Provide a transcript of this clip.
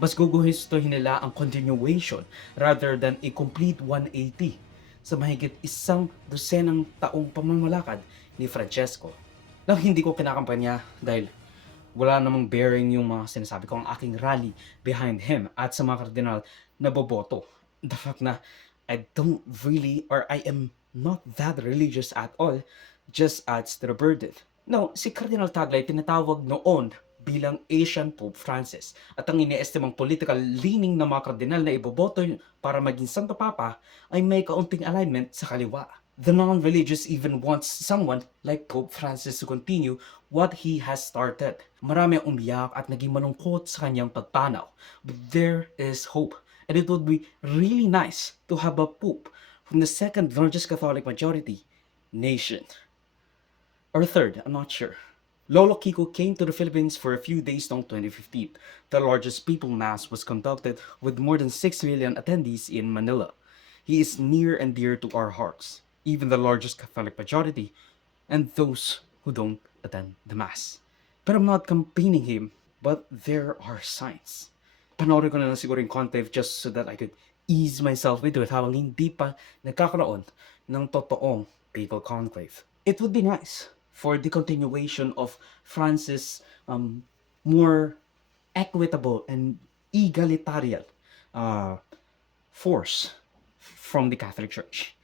Mas gugustuhin nila ang continuation rather than a complete 180 sa mahigit isang dosenang taong pamamalakad ni Francesco. Na hindi ko kinakampanya dahil wala namang bearing yung mga sinasabi ko ang aking rally behind him at sa mga kardinal na boboto. The fact na I don't really or I am not that religious at all just adds to the burden. No, si Cardinal Taglay tinatawag noon bilang Asian Pope Francis at ang iniestimang political leaning ng mga kardinal na iboboto para maging Santo Papa ay may kaunting alignment sa kaliwa. The non-religious even wants someone like Pope Francis to continue what he has started. Marami ang umiyak at naging malungkot sa kanyang pagpanaw. But there is hope. And it would be really nice to have a Pope from the second largest Catholic majority nation. Or third, I'm not sure. Lolo Kiko came to the Philippines for a few days noong 2015. The largest people mass was conducted with more than 6 million attendees in Manila. He is near and dear to our hearts, even the largest Catholic majority, and those who don't attend the Mass. But I'm not campaigning him, but there are signs. Panoorin ko na lang siguro yung conclave just so that I could ease myself into it habang hindi pa nagkakaroon ng totoong papal conclave. It would be nice for the continuation of Francis' more equitable and egalitarian uh, force from the Catholic Church.